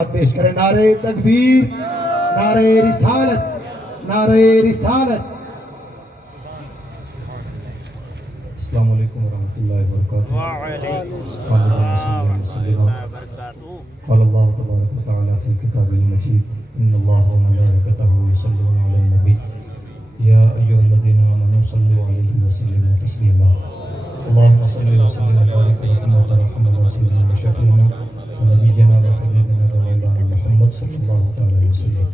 پیش کریں نعرہ تکبیر، نعرہ رسالت، نعرہ رسالت۔ السلام علیکم ورحمۃ اللہ وبرکاتہ۔ وعلیکم السلام ورحمۃ اللہ وبرکاتہ۔ قال اللہ تبارک و تعالی فی کتابہ المجید ان اللہ وملائکتہ یصلون علی النبی یا ایھا الذین آمنوا صلوا علیہ وسلموا تسلیما اللهم صل وسلم وبارک ورحمۃ اللہ سیدنا وشفیعنا ونبینا وحبیبنا ومولانا محمد صلی اللہ تعالی علیہ وسلم۔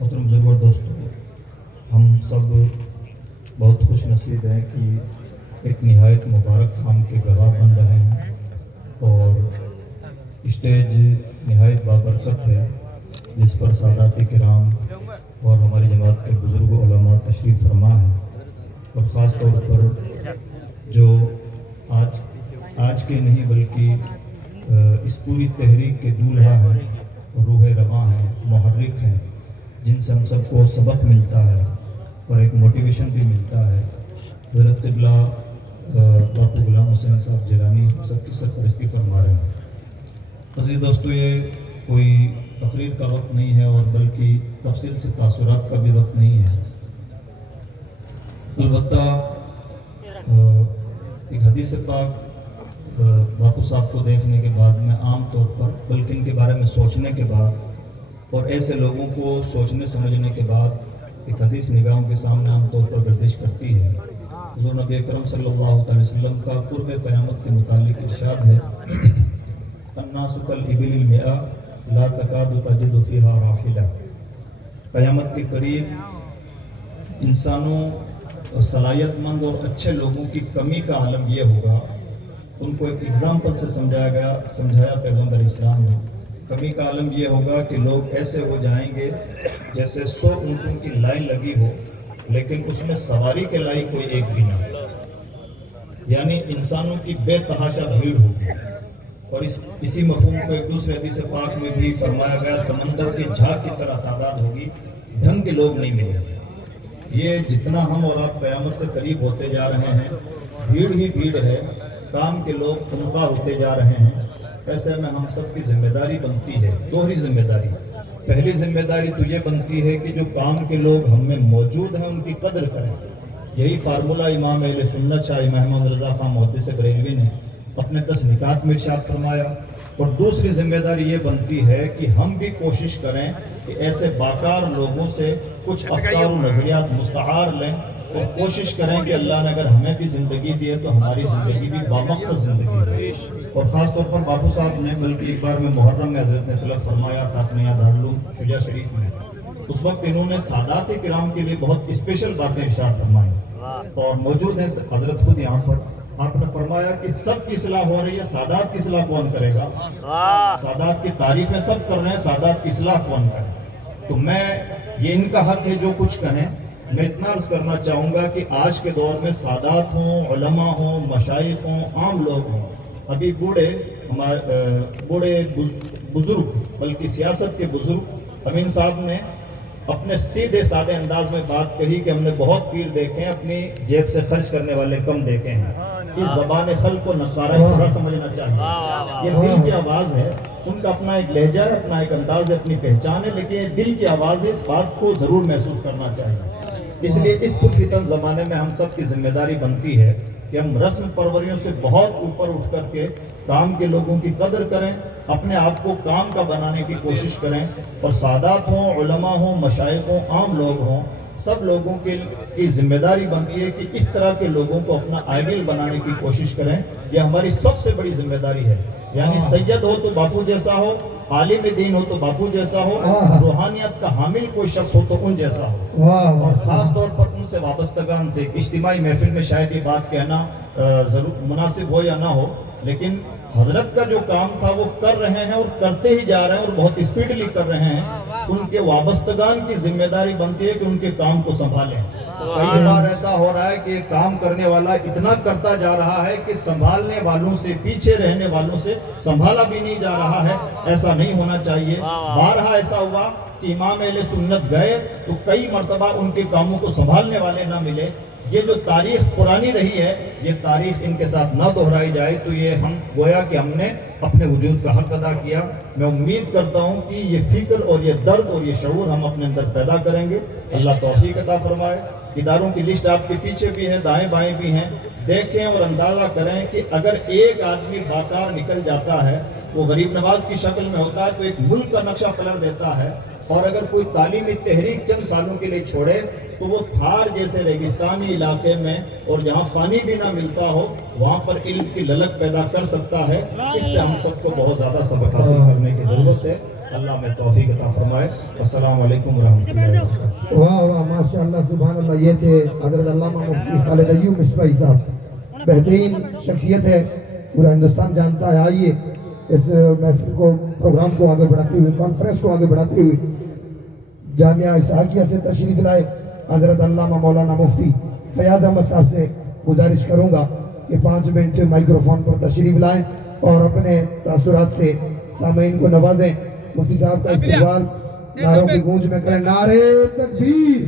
محترم بزرگوں دوستوں، ہم سب بہت خوش نصیب ہیں کہ ایک نہایت مبارک کام کے گواہ بن رہے ہیں اور اسٹیج نہایت بابرکت ہے جس پر سادات کرام اور ہماری جماعت کے بزرگ علماء تشریف فرما ہیں، اور خاص طور پر جو آج کے نہیں بلکہ اس پوری تحریک کے دولہا ہیں، روح رواں ہیں، محرک ہیں، جن سے ہم سب کو سبق ملتا ہے اور ایک موٹیویشن بھی ملتا ہے۔ حضرت قبلہ باپو غلام حسین صاحب جیلانی ہم سب کی سرپرستی فرما رہے ہیں۔ عزیز دوستو، یہ کوئی تقریر کا وقت نہیں ہے اور بلکہ تفصیل سے تاثرات کا بھی وقت نہیں ہے۔ البتہ ایک حدیث پاک باپو صاحب کو دیکھنے کے بعد میں عام طور پر بلکہ ان کے بارے میں سوچنے کے بعد اور ایسے لوگوں کو سوچنے سمجھنے کے بعد ایک حدیث نگاہوں کے سامنے عام طور پر گردش کرتی ہے۔ حضور نبی اکرم صلی اللہ علیہ وسلم کا قرب قیامت کے متعلق ارشاد ہے، الناس کالابل المئہ لا تکاد تجد فیہا راحلہ۔ قیامت کے قریب انسانوں صلاحیت مند اور اچھے لوگوں کی کمی کا عالم یہ ہوگا۔ ان کو ایک اگزامپل سے سمجھایا پیغمبر اسلام نے۔ کمی کا عالم یہ ہوگا کہ لوگ ایسے ہو جائیں گے جیسے 100 اونٹوں کی لائن لگی ہو لیکن اس میں سواری کے لائق کوئی ایک بھی نہ ہو، یعنی انسانوں کی بے تحاشا بھیڑ ہوگی۔ اور اسی مفہوم کو ایک دوسرے حدیث پاک میں بھی فرمایا گیا، سمندر کے جھاگ کی طرح تعداد ہوگی، ڈھنگ کے لوگ نہیں ملیں گے۔ یہ جتنا ہم اور آپ قیامت سے قریب ہوتے جا رہے ہیں، بھیڑ ہی بھیڑ ہے، کام کے لوگ تنخواہ ہوتے جا رہے ہیں۔ ایسے میں ہم سب کی ذمہ داری بنتی ہے، دوہری ذمہ داری۔ پہلی ذمہ داری تو یہ بنتی ہے کہ جو کام کے لوگ ہم میں موجود ہیں ان کی قدر کریں۔ یہی فارمولہ امام اہل سنت شاہ محمد رضا خان محدث بریلوی نے اپنے 10 نکات میں ارشاد فرمایا۔ اور دوسری ذمہ داری یہ بنتی ہے کہ ہم بھی کوشش کریں کہ ایسے باکار لوگوں سے کچھ افکار و نظریات مستعار لیں اور کوشش کریں کہ اللہ نے اگر ہمیں بھی زندگی دی ہے تو ہماری زندگی بھی بامقصد زندگی ہو۔ اور خاص طور پر باپو صاحب نے بلکہ ایک بار میں محرم میں حضرت نے طلب فرمایا تھا اپنے یہاں دارالعلوم شجاع شریف میں، اس وقت انہوں نے سادات کرام کے لیے بہت اسپیشل باتیں ارشاد فرمائی اور موجود ہیں حضرت خود یہاں پر۔ آپ نے فرمایا کہ سب کی اصلاح ہو رہی ہے، سادات کی اصلاح کون کرے گا؟ سادات کی تعریفیں سب کر رہے ہیں، سادات کی اصلاح کون کرے؟ تو میں یہ ان کا حق ہے جو کچھ کہیں۔ میں اتنا عرض کرنا چاہوں گا کہ آج کے دور میں سادات ہوں، علماء ہوں، مشائخ ہوں، عام لوگ ہوں، ابھی بوڑھے بزرگ بلکہ سیاست کے بزرگ امین صاحب نے اپنے سیدھے سادے انداز میں بات کہی کہ ہم نے بہت پیر دیکھے ہیں، اپنی جیب سے خرچ کرنے والے کم دیکھے ہیں۔ اس زبان خلق کو نقارہ تھوڑا سمجھنا چاہیے۔ یہ دل کی آواز ہے، ان کا اپنا ایک لہجہ ہے، اپنا ایک انداز ہے، اپنی پہچان ہے، لیکن یہ دل کی آواز ہے، اس بات کو ضرور محسوس کرنا چاہیے۔ اس لیے اس پرفتن زمانے میں ہم سب کی ذمہ داری بنتی ہے کہ ہم رسم پروریوں سے بہت اوپر اٹھ کر کے کام کے لوگوں کی قدر کریں، اپنے آپ کو کام کا بنانے کی کوشش کریں، اور سادات ہوں، علماء ہوں، مشائخ ہوں، عام لوگ ہوں، سب لوگوں کی ذمہ داری بنتی ہے کہ اس طرح کے لوگوں کو اپنا آئیڈیل بنانے کی کوشش کریں۔ یہ ہماری سب سے بڑی ذمہ داری ہے، یعنی سید ہو تو باپو جیسا ہو، عالم دین ہو تو باپو جیسا ہو، روحانیت کا حامل کوئی شخص ہو تو ان جیسا ہو۔ اور خاص طور پر ان سے وابستگان سے اجتماعی محفل میں شاید یہ بات کہنا ضرور مناسب ہو یا نہ ہو، لیکن حضرت کا جو کام تھا وہ کر رہے ہیں اور کرتے ہی جا رہے ہیں اور بہت اسپیڈلی کر رہے ہیں۔ ان کے وابستگان کی ذمہ داری بنتی ہے کہ ان کے کام کو سنبھالیں۔ کئی بار ایسا ہو رہا ہے کہ کام کرنے والا اتنا کرتا جا رہا ہے کہ سنبھالنے والوں سے، پیچھے رہنے والوں سے سنبھالا بھی نہیں جا رہا ہے۔ ایسا نہیں ہونا چاہیے۔ بارہا ایسا ہوا کہ امام اہل سنت گئے تو کئی مرتبہ ان کے کاموں کو سنبھالنے والے نہ ملے، یہ جو تاریخ پرانی رہی ہے یہ تاریخ ان کے ساتھ نہ دہرائی جائے تو یہ ہم گویا کہ ہم نے اپنے وجود کا حق ادا کیا. میں امید کرتا ہوں کہ یہ فکر اور یہ درد اور یہ شعور ہم اپنے اندر پیدا کریں گے. اللہ توفیق عطا فرمائے. اداروں کی لسٹ آپ کے پیچھے بھی ہے, دائیں بائیں بھی ہیں. دیکھیں اور اندازہ کریں کہ اگر ایک آدمی باکار نکل جاتا ہے, وہ غریب نواز کی شکل میں ہوتا ہے تو ایک ملک کا نقشہ پلٹ دیتا ہے. اور اگر کوئی تعلیمی تحریک چند سالوں کے لیے چھوڑے تو وہ تھار جیسے ریگستانی علاقے میں اور جہاں پانی بھی نہ ملتا ہو وہاں پر علم کی للک پیدا کر سکتا ہے. اس سے ہم سب کو بہت زیادہ سبق حاصل کرنے کی ضرورت ہے. اللہ میں توفیق عطا فرمائے. السلام علیکم ورحمۃ اللہ وبرکاتہ. واہ واہ ماشاء اللہ سبحان اللہ. یہ تھے حضرت علامہ مفتی خالد ایوب مصباحی صاحب, بہترین شخصیت ہے, پورا ہندوستان جانتا ہے. آئیے اس محفل کو, پروگرام کو آگے بڑھاتے ہوئے, کانفرنس کو آگے بڑھاتے ہوئے جامعہ اسحاقیہ سے تشریف لائے حضرت علامہ مولانا مفتی فیاض احمد صاحب سے گزارش کروں گا کہ 5 منٹ مائکروفون پر تشریف لائیں اور اپنے تاثرات سے سامعین کو نوازیں. مفتی صاحب کا استقبال نعروں کی گونج میں کریں. نعرے تکبیر,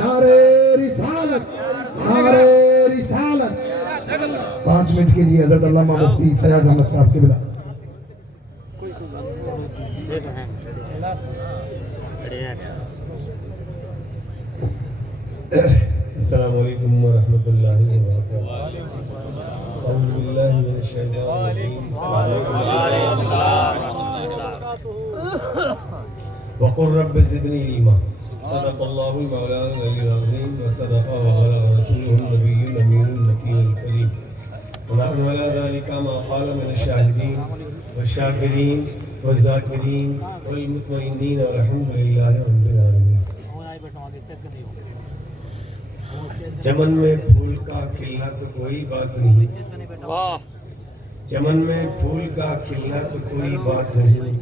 نعرے رسالت, نعرے رسالت. 5 منٹ کے لیے حضرت علامہ مفتی فیاض احمد صاحب کے بلا. السلام علیکم ورحمۃ اللہ وبرکاتہ. اعوذ باللہ من الشیطان الرجیم. وقل رب زدنی علما. صدق اللہ مولانا العلی العظیم وصدق وبلغ رسوله النبی الامین المکین الکریم. ونحن على ذلك ما قال من الشاهدين والشاكرين والذاكرين والمطمئنين والحمد لله رب العالمين. چمن میں پھول کا کھلنا تو کوئی بات نہیں, چمن میں پھول کا کھلنا تو کوئی بات نہیں,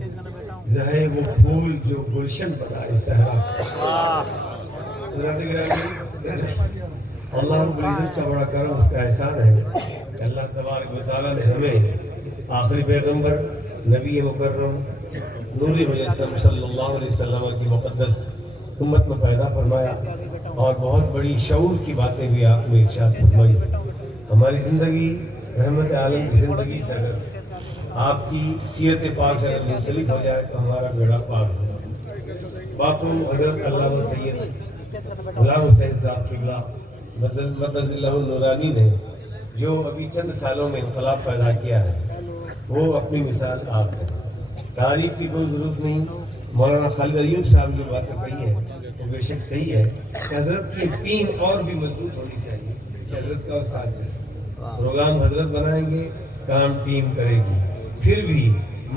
ظاہر وہ پھول جو گلشن بنائے صحرا. حضرات گرامی, اللہ رب العزت کا بڑا کرم, اس کا احسان ہے کہ اللہ تبارک و تعالیٰ نے ہمیں آخری پیغمبر نبی مکرم نور مجسم صلی اللہ علیہ وسلم کی مقدس امت میں پیدا فرمایا اور بہت بڑی شعور کی باتیں بھی آپ نے ارشاد فرمائی. ہماری زندگی رحمت عالم کی زندگی سے اگر آپ کی سیرت پاک سے اگر منسلک ہو جائے تو ہمارا بیڑا پار ہو. باپو حضرت علامہ سید غلام حسین صاحب قبلہ مدد اللہ نورانی نے جو ابھی چند سالوں میں انقلاب پیدا کیا ہے وہ اپنی مثال آپ ہے. تعریف کی کوئی ضرورت نہیں. مولانا خالد ایوب صاحب جو باتیں کہی ہیں وہ بے شک صحیح ہے کہ حضرت کی ٹیم اور بھی مضبوط ہونی چاہیے کہ حضرت کا ساتھ دے سکے. پروگرام حضرت بنائیں گے, کام ٹیم کرے گی. پھر بھی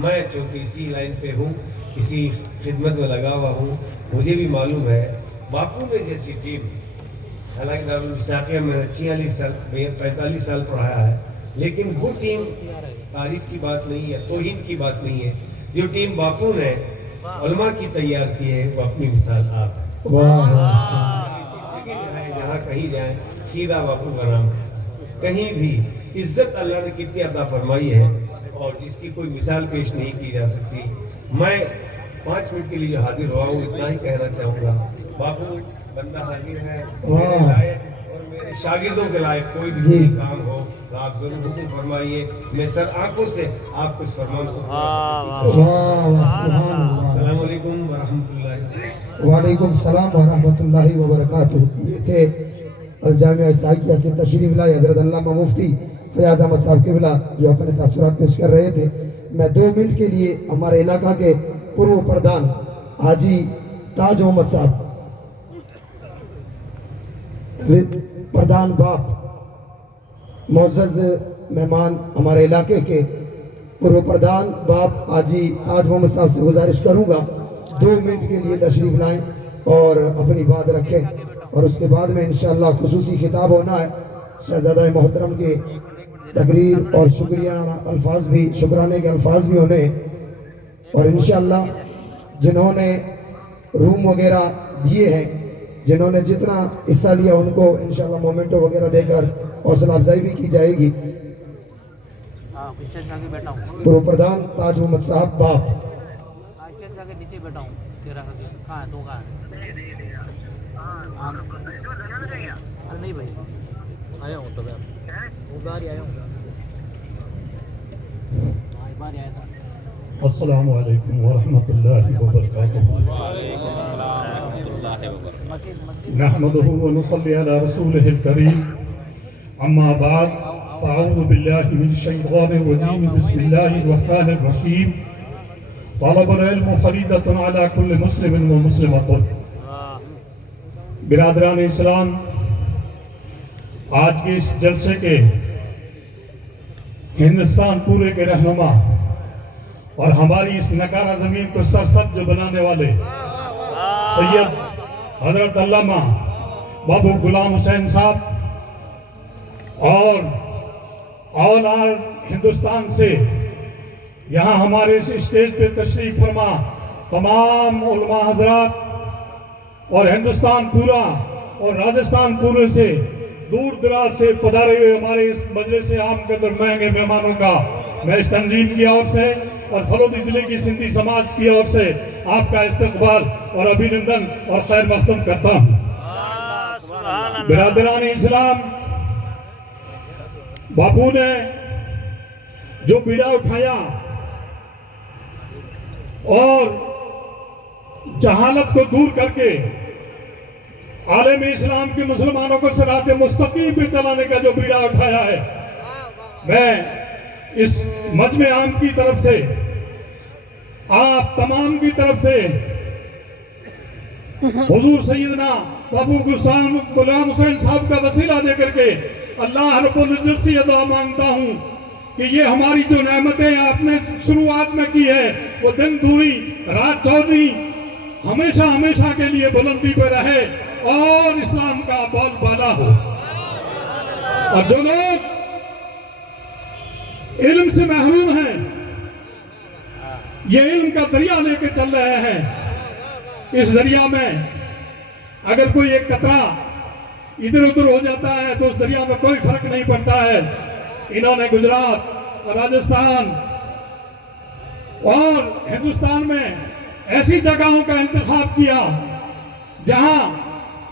میں چونکہ اسی لائن پہ ہوں, اسی خدمت میں لگا ہوا ہوں, مجھے بھی معلوم ہے باپو نے جیسی ٹیم, حالانکہ دارالمساقیہ میں 45 سال پڑھایا ہے, لیکن وہ ٹیم تعریف کی بات نہیں ہے, توہین کی بات نہیں ہے. جو ٹیم باپو نے علماء کی تیار کی ہے وہ اپنی مثال آپ ہے. جہاں کہیں جائیں سیدھا باپو کا نام رہتا ہے. کہیں بھی عزت اللہ نے کتنی عطا فرمائی ہے اور جس کی کوئی مثال پیش نہیں کی جا سکتی. میں 5 منٹ کے لیے جو حاضر ہوا ہوں اتنا ہی کہنا چاہوں گا. باپو بندہ حاضر ہے, میرے لائق اور میرے شاگردوں کے لائق کوئی بھی کام ہو تو آپ ضرور حکم فرمائیے. میں سر آنکھوں سے آپ کو فرمان کو. السلام علیکم ورحمۃ اللہ. وعلیکم السلام ورحمۃ اللہ وبرکاتہ. یہ تھے الجامعہ اسحاقیہ سے تشریف لائے حضرت علامہ مفتی فیاض احمد صاحب قبلہ جو اپنے تاثرات پیش کر رہے تھے. میں 2 منٹ کے لیے ہمارے علاقہ کے پورو پردھان حاجی تاج محمد صاحب پردھان باپ, معزز مہمان ہمارے علاقے کے پورو پردھان باپ حاجی تاج محمد صاحب سے گزارش کروں گا 2 منٹ کے لیے تشریف لائیں اور اپنی بات رکھیں, اور اس کے بعد میں انشاءاللہ خصوصی خطاب ہونا ہے. شہزادہ محترم کے تقریر اور شکرانے کے الفاظ بھی ہونے, اور انشاءاللہ جنہوں نے روم وغیرہ دیے ہیں, جنہوں نے جتنا حصہ لیا ان کو انشاءاللہ مومنٹو وغیرہ دے کر حوصلہ افزائی بھی کی جائے گی. پورو پردھان تاج محمد صاحب باپ. نہیں بھائی آیا ہوں تب وہ بار ہی آیا ہوں بار آیا تھا. السلام علیکم ورحمۃ اللہ وبرکاتہ. نحمده ونصلي على رسوله الكريم. اما بعد فاعوذ باللہ من الشیطان الرجیم. بسم اللہ الرحمن الرحیم. طلب العلم فریضۃ علی کل مسلم ومسلمۃ. برادران اسلام، آج کے اس جلسے کے ہندوستان پورے کے رہنما اور ہماری اس نکارہ زمین کو سرسبز بنانے والے سید حضرت علامہ بابو غلام حسین صاحب اور آل ہندوستان سے یہاں ہمارے اس اسٹیج پہ تشریف فرما تمام علماء حضرات اور ہندوستان پورا اور راجستھان پورے سے دور دراز سے پدھارے ہوئے ہمارے اس مجلس عام کے درمیان کے مہمانوں کا میں اس تنظیم کی اور سے اور فلودی ضلع کی سندھی سماج کی اور سے آپ کا استقبال اور ابھینندن اور خیر مقدم کرتا ہوں. برادران اسلام، باپو نے جو بیڑا اٹھایا اور جہالت کو دور کر کے عالم اسلام کے مسلمانوں کو صراط مستقیم پہ چلانے کا جو بیڑا اٹھایا ہے، میں اس مجمع عام کی طرف سے آپ تمام کی طرف سے حضور سیدنا بابو غلام حسین صاحب کا وسیلہ دے کر کے اللہ رب العزت سے یہ دعا مانگتا ہوں کہ یہ ہماری جو نعمتیں آپ نے شروعات میں کی ہے وہ دن دوری رات چودھری ہمیشہ ہمیشہ کے لیے بلندی پہ رہے اور اسلام کا بول بالا ہو. اور جو لوگ علم سے محروم ہیں، یہ علم کا دریا لے کے چل رہے ہیں. اس دریا میں اگر کوئی ایک قطرہ ادھر ادھر ہو جاتا ہے تو اس دریا میں کوئی فرق نہیں پڑتا ہے. انہوں نے گجرات اور راجستھان اور ہندوستان میں ایسی جگہوں کا انتخاب کیا جہاں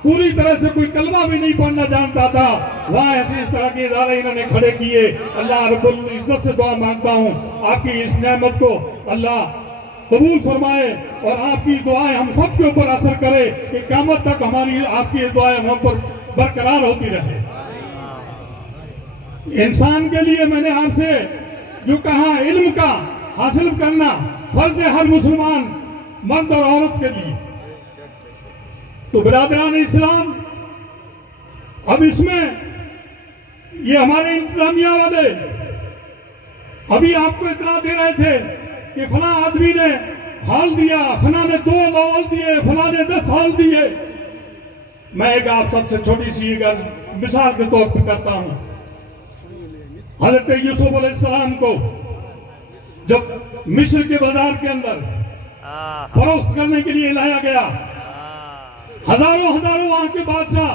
پوری طرح سے کوئی کلمہ بھی نہیں پڑھنا جانتا تھا، وہاں ایسی اس طرح کے ادارے انہوں نے کھڑے کیے. اللہ رب العزت سے دعا مانگتا ہوں آپ کی اس نعمت کو اللہ قبول فرمائے اور آپ کی دعائیں ہم سب کے اوپر اثر کرے کہ قیامت تک ہماری آپ کی دعائیں ہم پر برقرار ہوتی رہے. انسان کے لیے میں نے آپ سے جو کہا علم کا حاصل کرنا فرض ہے ہر مسلمان مرد اور عورت کے لیے. تو برادران اسلام، اب اس میں یہ ہمارے انتظامیہ والے ابھی آپ کو اطلاع دے رہے تھے کہ فلاں آدمی نے ہال دیا، فلاں نے 2 ہال دیے، فلاں نے 10 ہال دیے. میں ایک آپ سب سے چھوٹی سی مثال کے طور پر کرتا ہوں. حضرت یوسف علیہ السلام کو جب مصر کے بازار کے اندر فروخت کرنے کے لیے لایا گیا، ہزاروں وہاں کے بادشاہ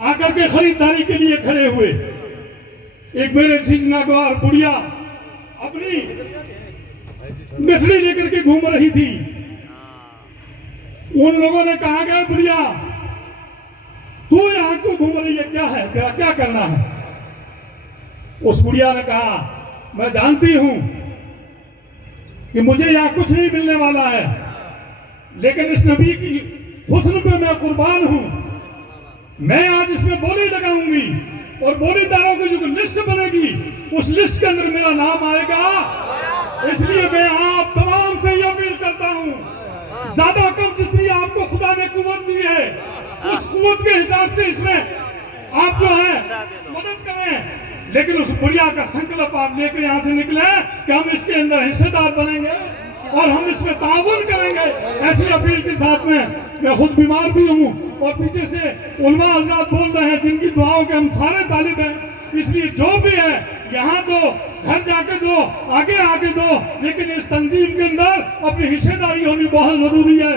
آ کر کے خریداری کے لیے کھڑے ہوئے. ایک میرے سجناگوار بڑھیا اپنی مٹھڑی لے کر کے گھوم رہی تھی. ان لوگوں نے کہا گیا بڑھیا تو یہاں کیوں گھوم رہی ہے، کیا ہے تیرا، کیا کرنا ہے؟ اس بڑھیا نے کہا میں جانتی ہوں کہ مجھے یہاں کچھ نہیں ملنے والا ہے، لیکن اس نبی کی حسن پہ میں قربان ہوں. میں آج اس میں بولی لگاؤں گی اور بولی داروں کی جو لسٹ بنے گی اس لسٹ کے اندر میرا نام آئے گا. اس لیے میں آپ تمام سے یہ اپیل کرتا ہوں، زیادہ کم جس لیے آپ کو خدا نے قوت دی ہے اس قوت کے حساب سے اس میں آپ جو ہے مدد کریں. لیکن اس بڑھیا کا سنکلپ آپ لے کر یہاں سے نکلے کہ ہم اس کے اندر حصے دار بنیں گے اور ہم اس میں تعاون کریں گے. ایسی اپیل کے ساتھ میں خود بیمار بھی ہوں اور پیچھے سے علماء حضرات بول رہے ہیں جن کی دعاؤں کے ہم سارے طالب ہیں. اس لیے جو بھی ہے یہاں دو، گھر جا کے دو، آگے دو، لیکن اس تنظیم کے اندر اپنی حصے داری ہونی بہت ضروری ہے.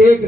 1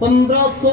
1500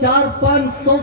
400-500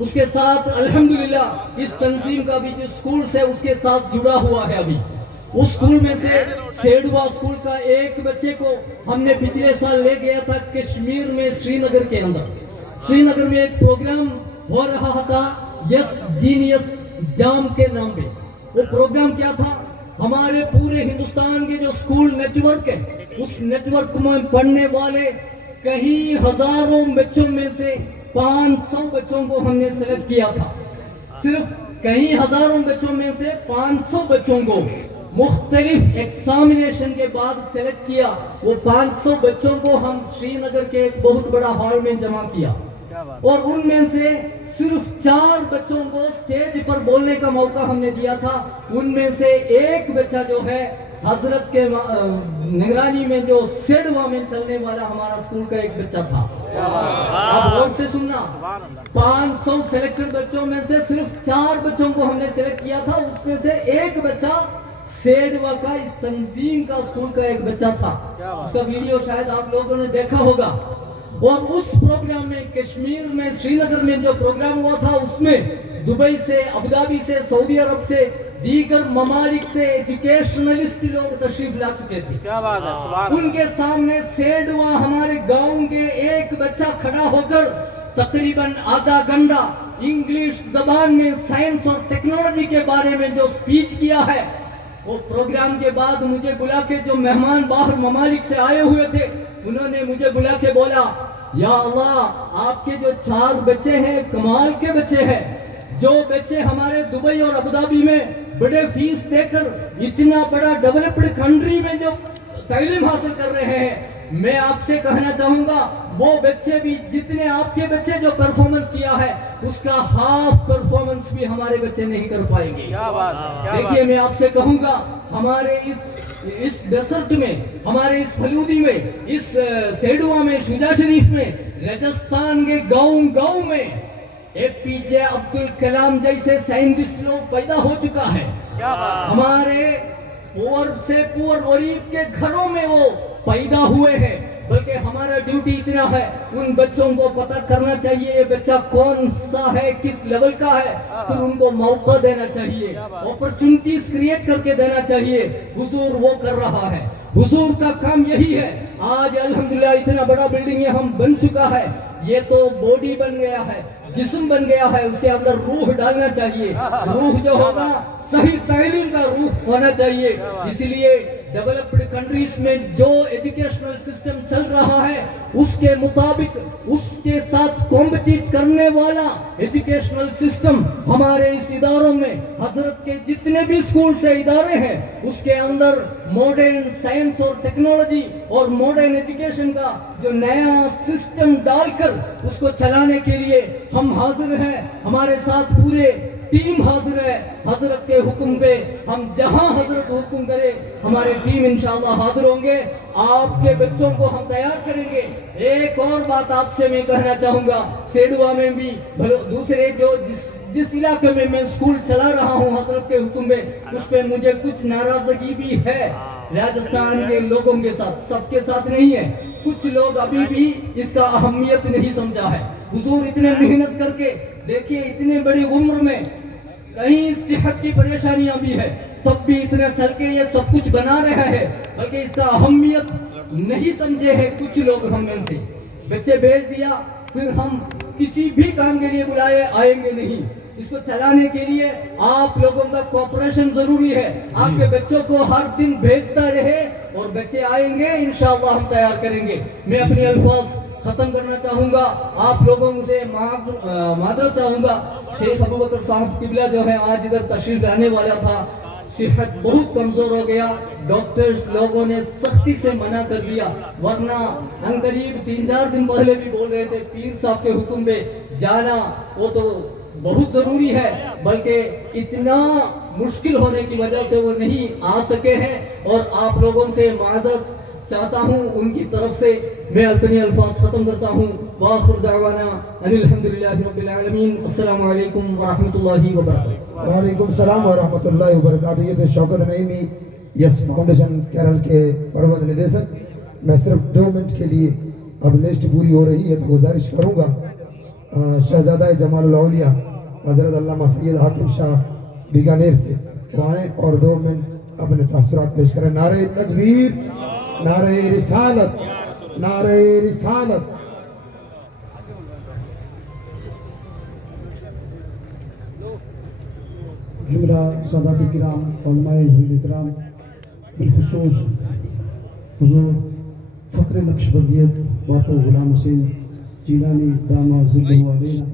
اس کے ساتھ الحمدللہ اس تنظیم کا بھی جو اسکولز ہے اس کے ساتھ جڑا ہوا ہے ابھی. اس اسکول میں سے سیڈوا اسکول کا ایک بچے کو ہم نے پچھلے سال لے گیا تھا کشمیر میں سری نگر کے اندر. سری نگر میں ایک پروگرام ہو رہا تھا یس جینیس جام کے نام پہ. وہ پروگرام کیا تھا؟ ہمارے پورے ہندوستان کے جو اسکول نیٹ ورک ہے اس نیٹ ورک میں پڑھنے والے کئی ہزاروں بچوں میں سے 500 بچوں کو ہم نے سلیکٹ کیا تھا. صرف کئی ہزاروں بچوں میں سے 500 بچوں کو مختلف ایگزامینیشن کے بعد سلیکٹ کیا. وہ 500 بچوں کو ہم سری نگر کے ایک بہت بڑا ہال میں جمع کیا اور ان میں سے صرف 4 بچوں کو اسٹیج پر بولنے کا موقع ہم نے دیا تھا. ان میں سے ایک بچہ جو ہے حضرت کے نگرانی میں جو سیڈوا میں چلنے والا ہمارا اسکول کا ایک بچہ تھا. آپ غور سے سننا, 500 سلیکٹڈ بچوں میں سے صرف 4 بچوں کو ہم نے سلیکٹ کیا تھا. اس میں سے ایک بچہ سیڈوا کا اس تنظیم کا اسکول کا ایک بچہ تھا. اس کا ویڈیو شاید آپ لوگوں نے دیکھا ہوگا. اور اس پروگرام میں کشمیر میں سری نگر میں جو پروگرام ہوا تھا اس میں دبئی سے, ابودھابی سے, سعودی عرب سے, دیگر ممالک سے ایجوکیشنلسٹ لوگ تشریف لا چکے تھے. ان کے سامنے سیڈوا ہمارے گاؤں کے ایک بچہ کھڑا ہو کر تقریباً آدھا گھنٹہ انگلش زبان میں سائنس اور ٹیکنالوجی کے بارے میں جو سپیچ کیا ہے. وہ پروگرام کے بعد مجھے بلا کے, جو مہمان باہر ممالک سے آئے ہوئے تھے انہوں نے مجھے بلا کے بولا, یا اللہ آپ کے جو 4 بچے ہیں کمال کے بچے ہیں. جو بچے ہمارے دبئی اور ابودھابی میں بڑے فیس دے کر اتنا بڑا ڈیولپڈ کنٹری میں جو تعلیم حاصل کر رہے ہیں, میں آپ سے کہنا چاہوں گا وہ بچے بھی جتنے آپ کے بچے جو پرفارمنس کیا ہے اس کا ہاف پرفارمنس بھی ہمارے بچے نہیں کر پائیں گے. دیکھیے میں آپ سے کہوں گا ہمارے اس ڈیسرٹ میں, ہمارے اس پھلودی میں, اس سیڈوا میں, شجاع شریف میں, راجستھان کے گاؤں میں اے پی جے عبد الکلام جیسے سائنٹسٹ لوگ پیدا ہو چکا ہے. ہمارے پور سے پور غریب کے گھروں میں وہ پیدا ہوئے ہیں. بلکہ ہمارا ڈیوٹی اتنا ہے ان بچوں کو پتہ کرنا چاہیے یہ بچہ کون سا ہے, کس لیول کا ہے, پھر ان کو موقع دینا چاہیے, اپرچونٹیز کریٹ کر کے دینا چاہیے. حضور وہ کر رہا ہے. حضور کا کام یہی ہے. آج الحمدللہ اتنا بڑا بلڈنگ یہ ہم بن چکا ہے. یہ تو باڈی بن گیا ہے, جسم بن گیا ہے, اس کے اندر روح ڈالنا چاہیے. روح جو ہوگا صحیح تعلیم کا روح ہونا چاہیے. اس لیے ڈیولپڈ کنٹریز میں جو ایجوکیشنل سسٹم چل رہا ہے اس کے مطابق اس کے ساتھ کمپیٹ کرنے والا ایجوکیشنل سسٹم ہمارے اس اداروں میں, حضرت کے جتنے بھی اسکول سے ادارے ہیں اس کے اندر ماڈرن سائنس اور ٹیکنالوجی اور ماڈرن ایجوکیشن کا جو نیا سسٹم ڈال کر اس کو چلانے کے لیے ہم حاضر ہیں. ہمارے ساتھ پورے ٹیم حاضر ہے. حضرت کے حکم پہ ہم جہاں حضرت حکم کرے ہمارے ٹیم انشاءاللہ حاضر ہوں گے. آپ کے بچوں کو ہم تیار کریں گے. ایک اور بات آپ سے میں کہنا چاہوں گا, سیڈوا میں بھی دوسرے جو جس علاقے میں میں اسکول چلا رہا ہوں حضرت کے حکم میں, اس پہ مجھے کچھ ناراضگی بھی ہے راجستھان کے لوگوں کے ساتھ. سب کے ساتھ نہیں ہے. کچھ لوگ ابھی بھی اس کا اہمیت نہیں سمجھا ہے. حضور اتنے محنت کر کے دیکھیے اتنے بڑی عمر میں کہیں صحت کی پریشانیاں بھی ہے, تب بھی اتنا چل کے یہ سب کچھ بنا رہا ہے. بلکہ اس کا اہمیت نہیں سمجھے ہیں کچھ لوگ. ہم میں سے بچے بھیج دیا, پھر ہم کسی بھی کام کے لیے بلائے آئیں گے نہیں. اس کو چلانے کے لیے آپ لوگوں کا کوپریشن ضروری ہے. آپ کے بچوں کو ہر دن بھیجتا رہے اور بچے آئیں گے انشاءاللہ ہم تیار کریں گے. میں اپنے الفاظ ختم کرنا چاہوں گا. آپ لوگوں سے معذرت چاہوں گا. شیخ ابو بکر صاحب قبلہ جو ہے آج ادھر تشریف لانے والا تھا, صحت بہت کمزور ہو گیا. ڈاکٹرز لوگوں نے سختی سے منع کر دیا, ورنہ ان قریب 3-4 دن پہلے بھی بول رہے تھے پیر صاحب کے حکم پہ جانا وہ تو بہت ضروری ہے. بلکہ اتنا مشکل ہونے کی وجہ سے وہ نہیں آ سکے ہیں اور آپ لوگوں سے معذرت چاہتا ہوں. ان کی طرف سے میں اپنے الفاظ ختم کرتا ہوں. وآخر دعوانا ان الحمدللہ رب العالمین. السلام علیکم ورحمۃ اللہ وبرکاتہ. وعلیکم السلام ورحمۃ اللہ وبرکاتہ. یہ تو شوکت نعیمی یس فاؤنڈیشن کیرل کے پربند ندیشک. میں صرف 2 منٹ کے لیے, اب لسٹ پوری ہو رہی ہے تو گزارش کروں گا شہزادہ جمال الاولیاء حضرت علامہ سید حاتم شاہ بیکانیر سے وہ آئیں اور 2 منٹ اپنے تاثرات پیش کریں. نعرہ تکبیر، نعرہ رسالت، نعرہ رسالت. جملہ سادات کرام، علماء ذوی الاحترام، بالخصوص حضور فخر نقش بندیت باپو غلام حسین جیلانی دامہ ظلہ علینا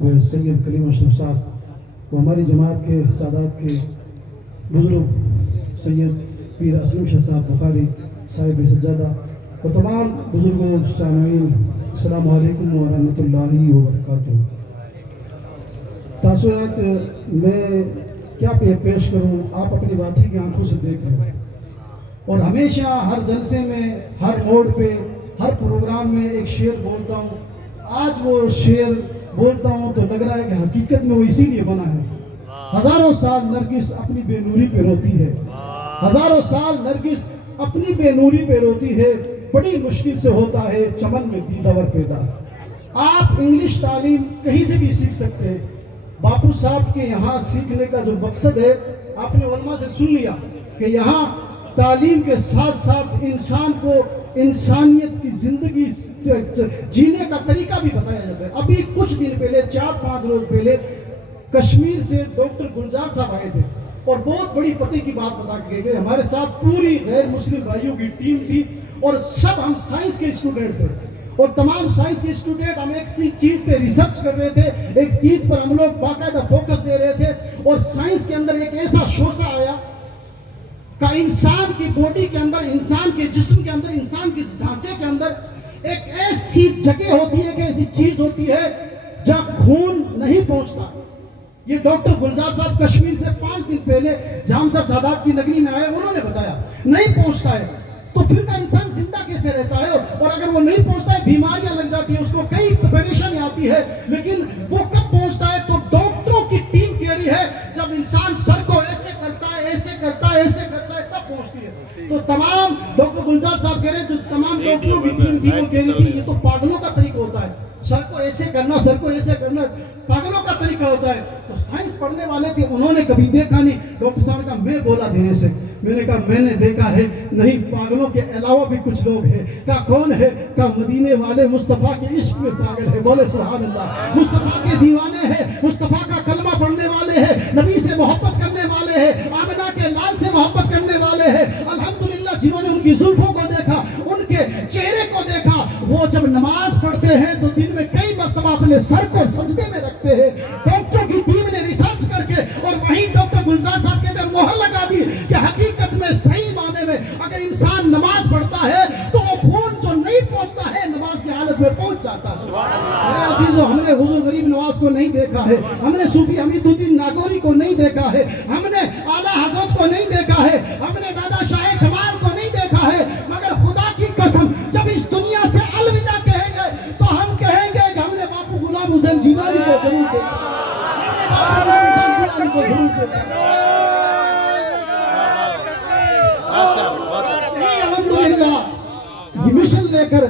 و سید کریم اشرف صاحب و ہماری جماعت کے سادات کے بزرگ سید پیر اسلم شاہ صاحب بخاری صاحب سجادہ اور تمام بزرگوں سامعین، السلام علیکم ورحمۃ اللہ وبرکاتہ. تاثرات میں کیا پیش کروں، آپ اپنی باطن کی آنکھوں سے دیکھ رہے ہیں اور ہمیشہ ہر جلسے میں، ہر موڈ پہ، ہر پروگرام میں ایک شعر بولتا ہوں. آج وہ شعر بولتا ہوں تو لگ رہا ہے کہ حقیقت میں وہ اسی لیے بنا ہے. ہزاروں سال نرگس اپنی بے نوری پہ روتی ہے، ہزاروں سال نرگس اپنی بے نوری پہ روتی ہے، بڑی مشکل سے ہوتا ہے چمن میں دیدور پیدا. آپ انگلش تعلیم کہیں سے بھی سیکھ سکتے ہیں. باپو صاحب کے یہاں سیکھنے کا جو مقصد ہے، آپ نے علماء سے سن لیا کہ یہاں تعلیم کے ساتھ ساتھ انسان کو انسانیت کی زندگی جینے کا طریقہ بھی بتایا جاتا ہے. ابھی کچھ دن پہلے، 4-5 روز پہلے کشمیر سے ڈاکٹر گلزار صاحب آئے تھے اور بہت بڑی پتے کی بات بتا کے گئے. ہمارے ساتھ پوری غیر مسلم بھائیوں کی ٹیم تھی اور سب ہم سائنس کے اسٹوڈنٹ تھے اور تمام سائنس کے اسٹوڈنٹ ہم ایک چیز پہ ریسرچ کر رہے تھے، ایک چیز پر ہم لوگ باقاعدہ فوکس دے رہے تھے. اور سائنس کے اندر ایک ایسا شعبہ آیا کہ انسان کی باڈی کے اندر، انسان کے جسم کے اندر، انسان کے ڈھانچے کے اندر ایک ایسی جگہ ہوتی ہے، کہ ایسی چیز ہوتی ہے جہاں خون نہیں پہنچتا. یہ ڈاکٹر گلزار صاحب کشمیر سے 5 دن پہلے جامسر سادات کی نگری میں آئے، انہوں نے بتایا نہیں پہنچتا ہے. تو پھر کا انسان زندہ کیسے رہتا ہے؟ اور اگر وہ نہیں پہنچتا ہے، بیماریاں لگ جاتی ہیں، اس کو کئی پریشانی آتی ہے. لیکن وہ کب پہنچتا ہے؟ تو ڈاکٹروں کی ٹیم کہہ رہی ہے جب انسان سر کو ایسے کرتا ہے، ایسے کرتا ہے، ایسے کرتا ہے، تب پہنچتی ہے. تو تمام ڈاکٹر گلزار صاحب کہہ رہے ہیں، جو تمام ڈاکٹروں کی ٹیم تھی وہ کہہ رہی تھی یہ تو پاگلوں کا طریقہ ہوتا ہے، سر کو ایسے کرنا، سر کو ایسے کرنا پاگلوں کا طریقہ ہوتا ہے. تو سائنس پڑھنے والے تھے، انہوں نے کبھی دیکھا نہیں. ڈاکٹر صاحب نے کہا میں بولا دینے سے، میں نے کہا میں نے دیکھا ہے، نہیں پاگلوں کے علاوہ بھی کچھ لوگ ہیں. کہا کون ہے؟ کہا مدینے والے مصطفیٰ کے عشق میں پاگل ہے. بولے سبحان اللہ. مصطفیٰ کے دیوانے ہیں، مصطفیٰ کا کلمہ پڑھنے والے ہیں، نبی سے محبت کرنے والے ہیں، آمنہ کے لال سے محبت کرنے والے ہیں. الحمدللہ جنہوں نے ان کی زلفوں کو دیکھا، ان کے چہرے کو دیکھا، وہ جب نماز پڑھتے ہیں تو دن میں کئی مرتبہ اپنے سر کو سجدے میں رکھتے ہیں. ڈاکٹر کی ٹیم نے ریسرچ کر کے اور وہیں ڈاکٹر گلزار صاحب کہتے ہیں مہر لگا دی کہ حقیقت میں، صحیح معنی میں اگر انسان نماز پڑھتا ہے تو وہ خون جو نہیں پہنچتا ہے نماز کی حالت میں پہنچ جاتا ہے. میرے عزیزو، ہم نے حضور غریب نواز کو نہیں دیکھا ہے، ہم نے صوفی حمید الدین ناگوری کو نہیں دیکھا ہے، ہم نے اعلیٰ حضرت کو نہیں دیکھا ہے، ہم نے دادا شاہ جمال کو نہیں دیکھا ہے. مگر خدا کی قسم جب اس دنیا سے الوداع کہیں گے تو ہم کہیں گے کہ ہم نے باپو غلام حسین جیلانی کو ضرور دیکھا، ہم نے باپو غلام حسین جیلانی کو ضرور دیکھا. الحمدللہ یہ مشن لے کر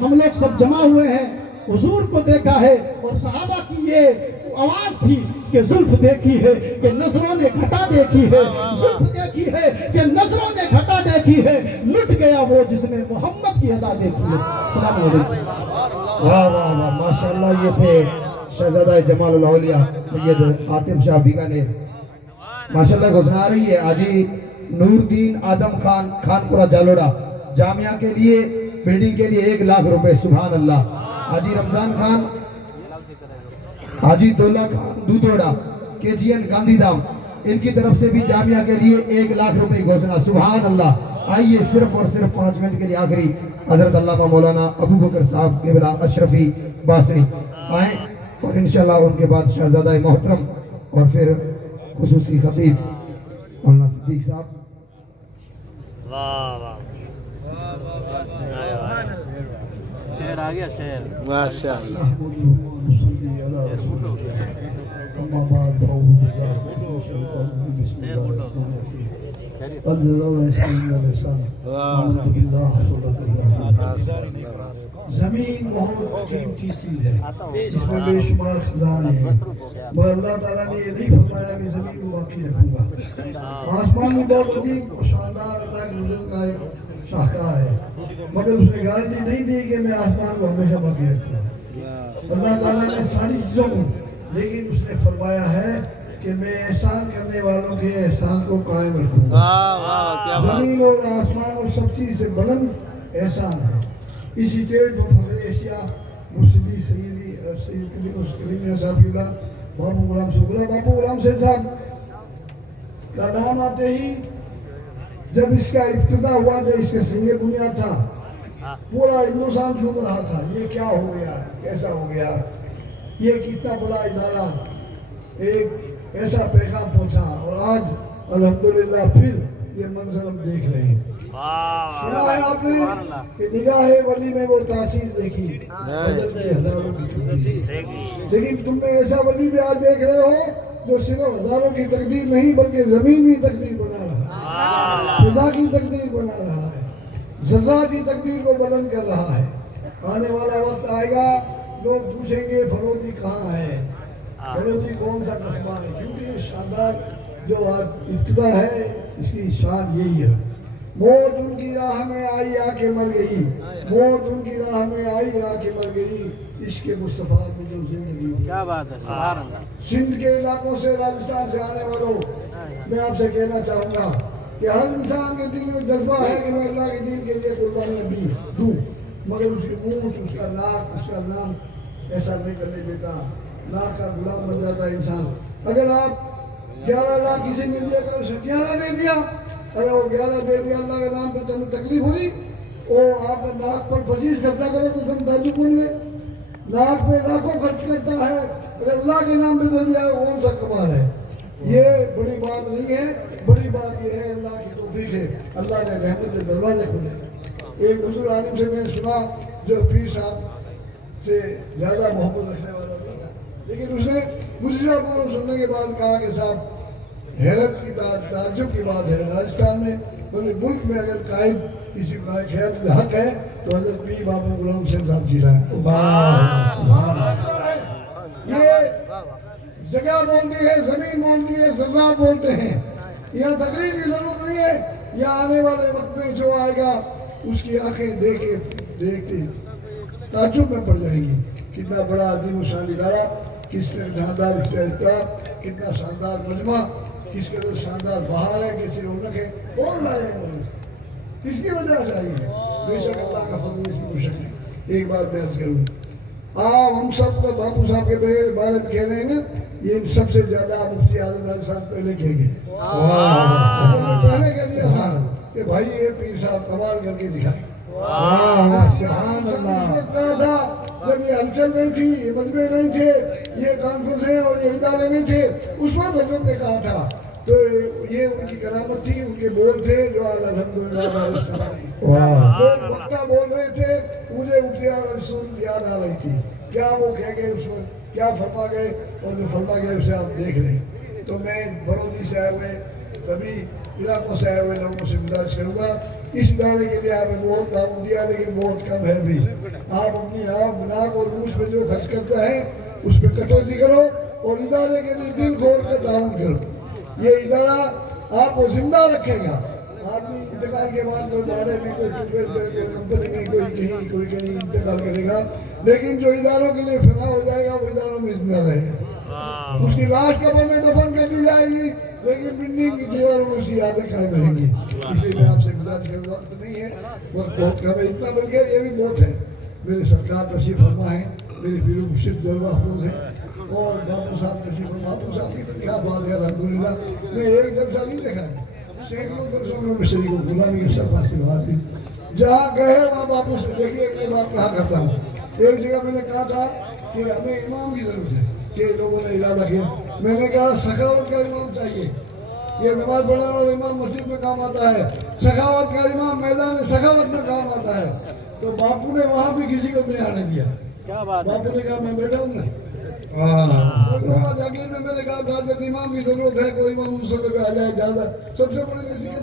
ہم لوگ سب جمع ہوئے ہیں، حضور کو دیکھا ہے. اور صحابہ کی یہ آواز تھی کہ زلف دیکھی ہے کہ نظروں نے گھٹا دیکھی ہے، زلف دیکھی ہے کہ نظروں نے گھٹا دیکھی ہے، لٹ گیا وہ جس نے محمد کی ادا دیکھی ہے. السلام علیکم. واہ واہ واہ، ماشاءاللہ. یہ تھے شہزادہ جمال الاولیاء سید حاتم شاہ بیکانیر. ماشاءاللہ گزنا رہی ہے حاجی نور دین آدم خان، خانپورہ جالوڑا، جامعہ کے لیے، بلڈنگ کے لیے 1 لاکھ روپے. سبحان اللہ. حاجی رمضان خان، حاجی دولہ خان دودوڑا، KGN گاندھی دھام، ان کی طرف سے بھی جامعہ کے لیے 1 لاکھ روپے گھوشنا. سبحان اللہ. آئیے صرف اور صرف 5 منٹ کے لیے آخری حضرت علامہ مولانا ابو بکر صاحب قبلہ اشرفی باسنی آئیں اور انشاءاللہ ان کے بعد شہزادہ محترم اور پھر خصوصی خطیب مولانا صدیق صاحب. واہ واہ، شعر آ گیا، شعر ماشاء اللہ. زمین بہت قیمتی چیز ہے، اس میں بے شمار خزانے ہیں، مگر اللہ تعالیٰ نے یہ نہیں فرمایا کہ زمین کو باقی رکھوں گا۔ آسمان بھی بہت عجیب اور شاندار اللہ کے نزول کا ایک شاہکار ہے، مگر اس نے گارنٹی نہیں دی کہ میں آسمان کو ہمیشہ باقی رکھوں گا۔ اللہ تعالیٰ نے ساری چیزوں کو، لیکن اس نے فرمایا ہے کہ میں احسان کرنے والوں کے احسان کو قائم رکھوں گا۔ زمین اور آسمان اور سب چیز سے بلند احسان ہے۔ اسی طرح پر فخر اشیاء مرشدی سید کلیم صاحب کی بابو غلام صاحب، بابو غلام صاحب کا نام آتے ہی جب اس کا ابتدا ہوا تھا، اس کا سنگ بنیاد تھا، پورا ہندوستان جھوم رہا تھا، یہ کیا ہو گیا، کیسا ہو گیا، یہ کتنا بڑا ادارہ ایک ایسا پیغام پہنچا، اور آج الحمدللہ پھر یہ منظر ہم دیکھ رہے ہیں۔ سنا ہے آپ نے کہ نگاہ ولی میں وہ تاثیر دیکھی، بدل کی ہزاروں کی تقدیر، لیکن تم نے ایسا ولی بھی آج دیکھ رہے ہو جو صرف ہزاروں کی تقدیر نہیں بلکہ زمین کی تقدیر بنا رہا ہے، فضا کی تقدیر بنا رہا ہے، ذرات کی تقدیر کو بلند کر رہا ہے۔ آنے والا وقت آئے گا، لوگ پوچھیں گے فروزی کہاں ہے، فروزی کون سا قصبہ ہے، کیونکہ یہ شاندار جو آج ابتدا ہے اس کی شان یہی ہے۔ موت ان کی راہ میں آئی آ کے مر گئی، موت ان کی راہ میں آئی آ کے مر گئی، عشق مصطفیٰ میں جو زندگی ہوئی۔ کیا بات ہے، سبحان اللہ۔ سندھ کے علاقوں سے، راجستھان سے آنے والوں، میں آپ سے کہنا چاہوں گا کہ ہر انسان کے دل میں جذبہ ہے کہ میں اللہ کے دین کے لیے قربانیاں دوں، مگر اس کی مونچھ، اس کا ناک، اس کا نام ایسا نہیں کرنے دیتا، ناک کا غلام بن جاتا ہے انسان۔ اگر آپ 11 لاکھ کسی نے دیا کر 11 دے دیا، اگر وہ 11 دے دیا اللہ کے نام پہ تمہیں تکلیف ہوئی، وہ آپ ناک پر 25 خرچہ کرے تو تم تعجب ہوئے، ناک پہ لاکھوں خرچ کرتا ہے، اگر اللہ کے نام پہ دے دیا کون سا کمال ہے۔ یہ بڑی بات نہیں ہے، بڑی بات یہ ہے اللہ کی توفیق ہے، اللہ نے رحمت کے دروازے کھولے۔ ایک بزرگ عالم سے میں نے سنا جو پیر صاحب سے زیادہ محبت رکھنے والا تھا، لیکن اس نے مجھے سننے کے بعد کہا کہ صاحب حیرت کی تعجب کی بات ہے، راجستھان میں بلکہ ملک میں اگر قائد کسی کا خیرت حق ہے تو حضرت پیر بابو غلام صاحب جی رہا ہے۔ یہ جگہ بولتی ہے، زمین بولتی ہے، ذرات بولتے ہیں، یہاں تقریر کی ضرورت نہیں ہے، یہاں آنے والے وقت میں جو آئے گا اس کی آنکھیں دیکھتے تعجب میں پڑ جائیں گی، کتنا بڑا عظیم و شان ادارہ، کس شاندار اختیار، کتنا شاندار مجمع، کس قدر شاندار بہار ہے، کیسی رونق ہے، کون لائے ہیں انہوں نے، کس کی وجہ سے آئی ہے؟ بے شک اللہ کا فضل، اس میں کوئی شک نہیں۔ ایک بات میں عرض کروں، آپ ہم سب کو باپو صاحب کے بارے میں کہہ رہے ہیں نا، یہ سب سے زیادہ مفتی اعظم راجستھان پہلے کہہ گئے، پہلے کہہ دیا تھا کہ بھائی یہ پیر صاحب کمال کر کے دکھائے۔ کہا تھا جب یہ ہلچل نہیں تھی، یہ مجمع نہیں تھے، یہ کانفرنسیں اور یہ ادارے نہیں تھے، اس وقت حضرت نے کہا تھا، تو یہ ان کی کرامت تھی، ان کے بول تھے جو الحمدللہ ہمارے سامنے لوگ وقتہ بول رہے تھے، مجھے مفتی رسول یاد آ رہی تھی، کیا وہ کہہ گئے اس وقت، کیا فرما گئے، اور جو فرما گئے اسے آپ دیکھ رہے ہیں۔ تو میں بڑودی سے آئے ہوئے سبھی علاقوں سے آئے ہوئے لوگوں سے گزارش کروں گا، اس ادارے کے لیے آپ نے بہت تعاون دیا لیکن بہت کم ہے بھی، آپ اپنی ناک اور منہ پہ جو خرچ کرتا ہے اس پہ کٹوتی کرو اور ادارے کے لیے دل کھول کر تعاون کرو، یہ ادارہ آپ کو زندہ رکھے گا۔ آدمی انتقال کے بعد کوئی باڑے میں، کوئی ٹوبیل پہ، کوئی کمپنی میں، کوئی کہیں انتقال کرے گا، لیکن جو اداروں کے لیے فنا ہو جائے گا وہ اداروں میں زندہ رہے گا، اس کی لاش قبر میں دفن کر دی جائے گی لیکن بلڈنگ کی دیواروں میں اس کی یادیں قائم رہیں گی۔ اس لیے میں آپ سے گزارش کروں، وقت نہیں ہے، وقت بہت کم ہے، اتنا بلکہ یہ بھی بہت ہے، میرے سرکار تشریف فرما ہے، میرے پیر مرشد جلوہ افروز ہیں، اور باپو صاحب تشریف فرما، باپو صاحب کی تو کیا بات ہے الحمدللہ، میں ایک جلسہ نہیں دیکھا ہے، سینکڑوں جلسوں میں شریک کو غلامی کی سرفا سے بات ہے، جہاں گئے وہاں باپو سے دیکھیے ایک بات کہا کرتا ہوں، ایک جگہ میں نے کہا تھا کہ ہمیں امام کی ضرورت ہے، کہ لوگوں نے ارادہ کیا، میں نے کہا سخاوت کا امام چاہیے، یہ نماز پڑھنے والا امام مسجد میں کام آتا ہے، سخاوت کا امام میدان سخاوت میں کام آتا ہے، تو باپو نے وہاں بھی کسی کو نہیں آنے دیا، باپو نے کہا میں بیٹھا ہوں نا، جاگیر میں نے کہا تھا جب امام کی ضرورت ہے کوئی امام مسلح پہ آ جائے زیادہ، سب سے بڑی نصیحت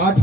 8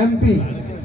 MP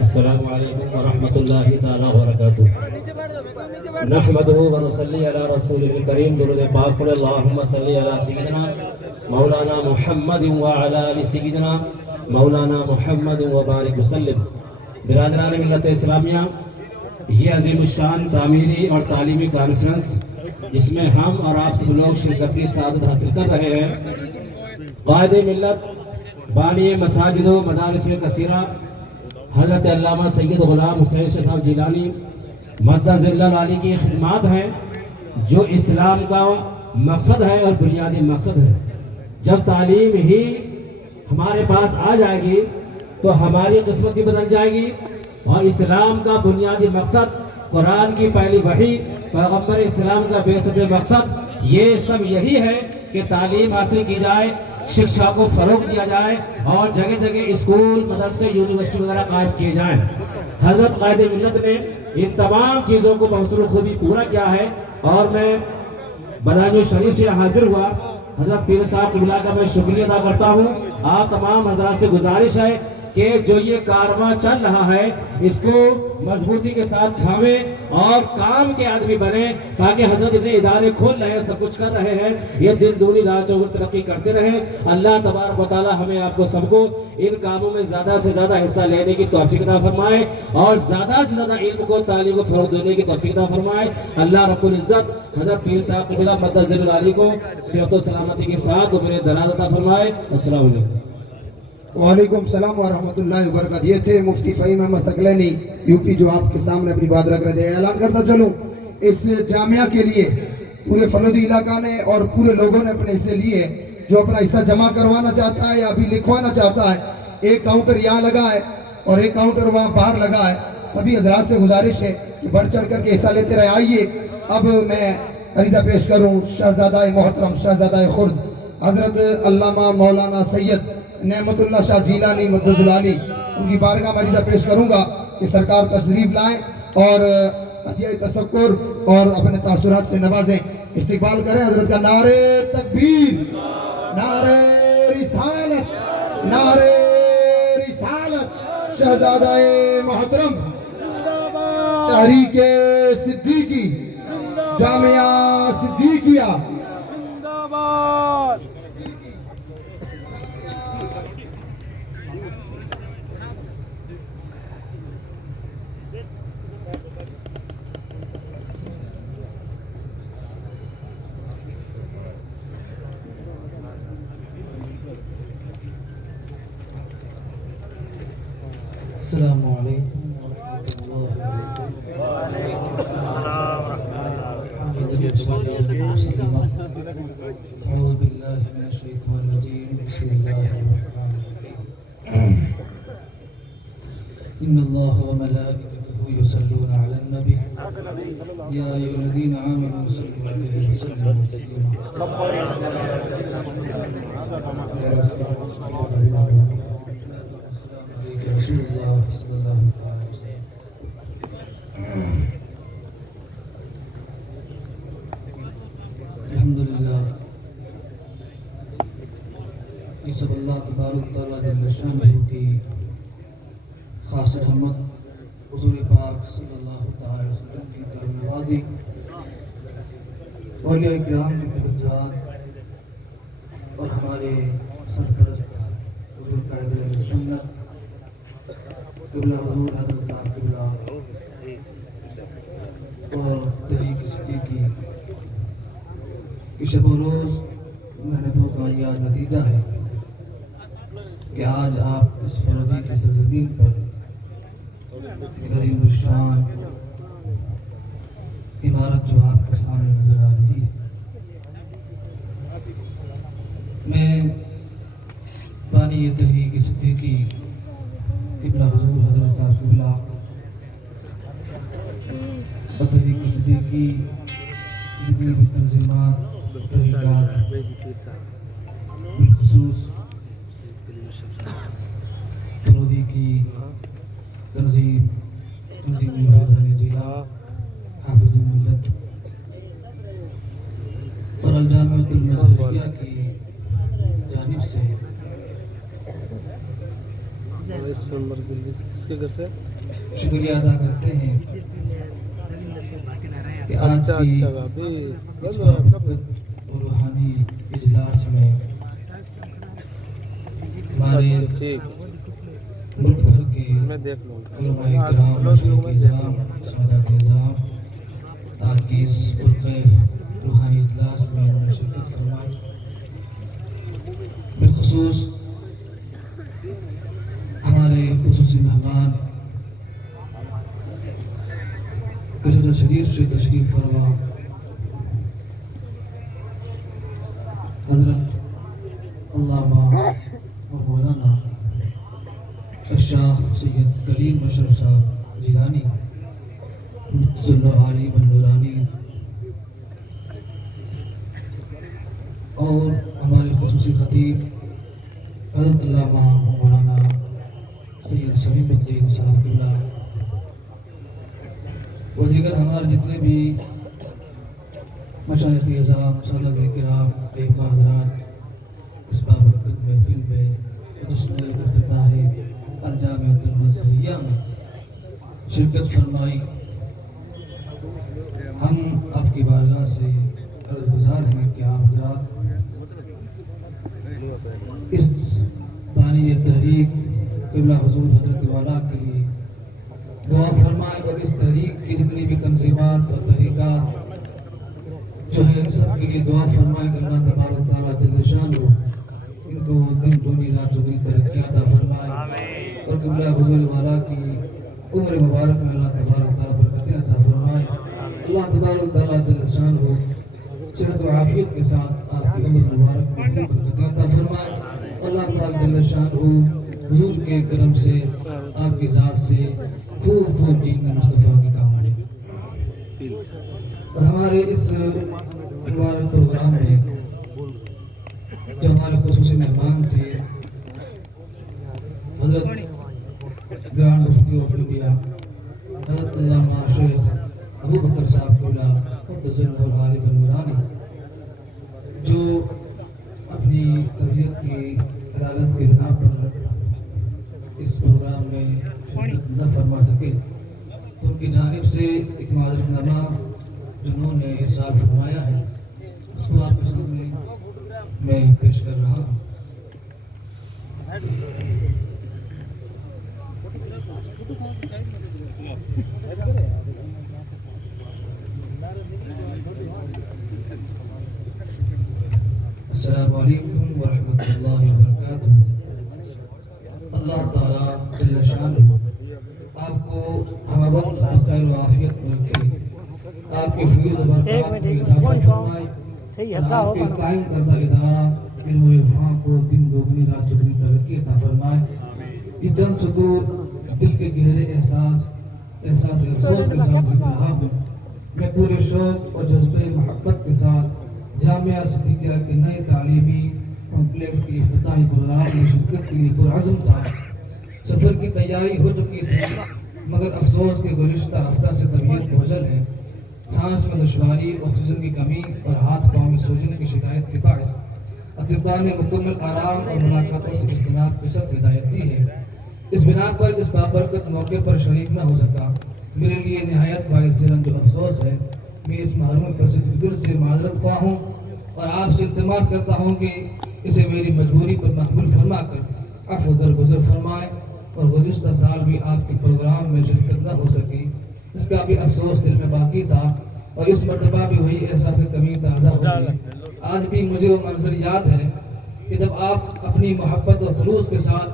السلام علیکم ورحمۃ اللہ تعالیٰ وبرکاتہ. نحمدہ ونصلی علی رسولہ الکریم. درود پاک پڑھ. اللہم صلی علی سیدنا مولانا محمد وعلی آل سیدنا مولانا محمد وبارک وسلم. برادران ملت اسلامیہ، یہ عظیم الشان تعمیری اور تعلیمی کانفرنس جس میں ہم اور آپ سب لوگ شرکت کی سعادت حاصل کر رہے ہیں، قائد ملت بانی مساجد و مدارس کثیرہ حضرت علامہ سید غلام حسین شاہ صاحب جیلانی مدہ ذلہ علی کی خدمات ہیں، جو اسلام کا مقصد ہے اور بنیادی مقصد ہے. جب تعلیم ہی ہمارے پاس آ جائے گی تو ہماری قسمت بھی بدل جائے گی، اور اسلام کا بنیادی مقصد، قرآن کی پہلی وحی، پیغمبر اسلام کا بعثت مقصد، یہ سب یہی ہے کہ تعلیم حاصل کی جائے، شکشا کو فروغ دیا جائے، اور جگہ جگہ اسکول، مدرسے، یونیورسٹی وغیرہ قائم کیے جائیں. حضرت قائد ملت نے ان تمام چیزوں کو بحسن خوبی پورا کیا ہے، اور میں بدایوں شریف سے حاضر ہوا. حضرت پیر صاحب قبلہ کا میں شکریہ ادا کرتا ہوں. آپ تمام حضرات سے گزارش ہے کہ جو یہ کارواں چل رہا ہے اس کو مضبوطی کے ساتھ تھامیں اور کام کے آدمی بنے، تاکہ حضرت اتنے ادارے کھول رہے ہیں، سب کچھ کر رہے ہیں، یہ دن دونی رات چوگن ترقی کرتے رہیں. اللہ تبارک و تعالی ہمیں آپ کو سب کو ان کاموں میں زیادہ سے زیادہ حصہ لینے کی توفیق عطا فرمائے، اور زیادہ سے زیادہ علم کو، تعلیم کو فروغ دینے کی توفیق عطا فرمائے. اللہ رب العزت حضرت پیر صاحب قبلہ مدہ ذل العالی کو صحت و سلامتی کے ساتھ عمر دراز عطا فرمائے. السلام علیکم. وعلیکم السلام ورحمۃ اللہ وبرکاتہ. یہ تھے مفتی فہیم احمد ثقلینی یو پی، جو آپ کے سامنے اپنی بات رکھ رہے تھے. اعلان کرتا چلوں، اس جامعہ کے لیے پورے فلودی علاقہ نے اور پورے لوگوں نے اپنے حصے لیے. جو اپنا حصہ جمع کروانا چاہتا ہے یا ابھی لکھوانا چاہتا ہے، ایک کاؤنٹر یہاں لگا ہے اور ایک کاؤنٹر وہاں باہر لگا ہے. سبھی حضرات سے گزارش ہے کہ بڑھ چڑھ کر کے حصہ لیتے رہے. آئیے اب میں عریضہ پیش کروں شہزادہ محترم، شہزادہ خرد حضرت علامہ مولانا سید نعمت اللہ شاہ جیلانی مدہ ذل العالی، ان کی بارگاہ میں عریضہ پیش کروں گا کہ سرکار تشریف لائیں اور عطیہ تشکر اور اپنے تاثرات سے نوازیں. استقبال کریں حضرت کا. نعرہ تکبیر، نعرہ رسالت، نعرہ رسالت. شہزادہ محترم تحریک صدیقی، جامعہ صدیقیہ. السلام علیکم ورحمۃ اللہ. اعوذ باللہ من الشیطان الرجیم. بسم اللہ الرحمن الرحیم. ان اللہ وملائکتہ یصلون علی النبی یا ایھا الذین آمنوا صلوا علیہ وسلموا تسلیما. رسول اللہ صلی اللہ علیہ وسلم. الحمدللہ، یہ سب اللہ تبارک تعالیٰ جل شانہ کی خاص رحمت، حضور پاک صلی اللہ تعالی وسلم کی کرم نوازی، اولیاء کرام کی توجہات، اور ہمارے سرپرست حضور قائد اہل سنت قبلہ حضور حضرت صاحب قبلہ اور تحریک صدیقی کی شب و روز محنتوں کا یہ آج نتیجہ ہے کہ آج آپ اس فلودی کی سرزمین پر غریب الشان عمارت جو آپ کے سامنے نظر آ رہی ہے، میں بانی تحریک صدیقی قبلہ حضور حضرت صاحب قبلہ اور تحریک صدیقی جتنی بھی تنظیمات، تحریکات، بالخصوص فلودی کی تنظیم فیضان ضیاء، حافظ ملت اور الجامعۃ المظہریہ کی جانب سے شکریہ ادا کرتے ہیں کہ آج کی اس بابرکت اور روحانی اجلاس میں ہمارے ملک بھر کے علماء کرام، مشائخ اعظام، سادات اعظام آج کی اس پرخیر روحانی اجلاس میں انہوں نے شرکت فرمائی۔ بالخصوص ہمارے خصوصی مہمان کشور شریف سے تشریف فرما حضرت علامہ اور مولانا الشاہ سید کلیم مشرف صاحب جیلانی عالی نورانی، اور ہمارے خصوصی خطیب حضرت علامہ مولانا سید شمیم الدین صاحب قبلہ، و دیگر ہمارے جتنے بھی مشائخ اعظام، سادات کرام، ائمہ حضرات اس بابرکت محفل میں جشن افتتاح الجامعۃ الازہریہ میں شرکت فرمائی۔ ہم آپ کی بارگاہ سے عرض گزار ہیں کہ آپ حضرات اس بانی تحریک قبلہ حضور حضرت والا کے لیے دعا فرمائے، اور اس تحریک کی جتنی بھی تنظیمات اور تحریکات جو ہے سب کے لیے دعا فرمائے کہ اللہ تبارک تعالیٰ جل شانہ ان کو دن دنی رات چوگنی ترقی عطا فرمائے، اور قبلہ حضور والا کی عمر مبارک میں اللہ تبارک تعالیٰ برکتیں عطا فرمائے۔ اللہ تبارک تعالیٰ جل شانہ صحت و عافیت کے ساتھ آپ کی عمر مبارک میں خوب برکتیں عطا فرمائے۔ اللہ تبارک جل شانہ حضور کے کرم سے آپ کی ذات سے خوب خوب دین مصطفیٰ کے کام کرے۔ اور ہمارے اس مبارک پروگرام میں جو ہمارے خصوصی مہمان تھے حضرت گرانڈ مفتی آف انڈیا حضرت علامہ شیخ ابو بکر صاحب قبلہ متضل عارف النورانی، جو اپنی طبیعت کی حالت کی بنا پر اس پروگرام میں شرکت نہ فرما سکے، تو ان کی جانب سے ایک معذرت نامہ جنہوں نے ارسال فرمایا ہے اس کو آپ کے سامنے میں پیش کر رہا ہوں۔ السلام علیکم ورحمۃ اللہ وبرکاتہ۔ اللہ تعالیٰ جل شانہ آپ کو ہم وقت بخیر و عافیت میں رکھے، آپ کے فیض و برکات میں اضافہ فرمائے، اور آپ کے قائم کردہ ادارہ علم و عرفان کو دن دوگنی رات چوگنی ترقی عطا فرمائے۔ یہ چند سطور دل کے گہرے احساس افسوس کے ساتھ لکھ رہا ہوں۔ میں پورے شوق اور جذبے محبت کے ساتھ جامعہ صدیقیہ کے نئے تعلیمی کمپلیکس کی افتتاحی پروگرام میں شرکت کے لیے پرعزم تھا۔ سفر کی تیاری ہو چکی تھی، مگر افسوس کہ گزشتہ ہفتہ سے طبیعت بوجھل ہے، سانس میں دشواری، آکسیجن کی کمی اور ہاتھ پاؤں میں سوجن کی شکایت کے باعث اطباء نے مکمل آرام اور ملاقاتوں سے اجتناب کی سخت ہدایت دی ہے۔ اس بنا پر اس بابرکت موقع پر شریک نہ ہو سکا، میرے لیے نہایت باعث رنج و افسوس ہے۔ میں اس محروم پرسد دل سے معذرت خواہ ہوں اور آپ سے التماس کرتا ہوں کہ اسے میری مجبوری پر محمول فرما کر عفو درگزر فرمائیں، اور گزشتہ سال بھی آپ کے پروگرام میں شرکت نہ ہو سکی، اس کا بھی افسوس دل میں باقی تھا، اور اس مرتبہ بھی وہی احساس کمی تازہ ہو گئی۔ آج بھی مجھے وہ منظر یاد ہے کہ جب آپ اپنی محبت و خلوص کے ساتھ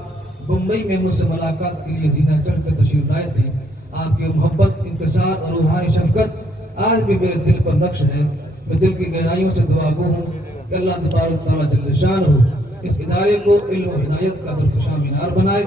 بمبئی میں مجھ سے ملاقات کے لیے زینہ چڑھ کر تشریف لائے تھے۔ آپ کی محبت، انکسار اور روحانی شفقت آج بھی میرے دل پر نقش ہے۔ میں دل کی گہرائیوں سے دعا گو ہوں کہ اللہ تبارک تعالیٰ جل شانہ اس ادارے کو علم و ہدایت کا درخشاں مینار بنائے،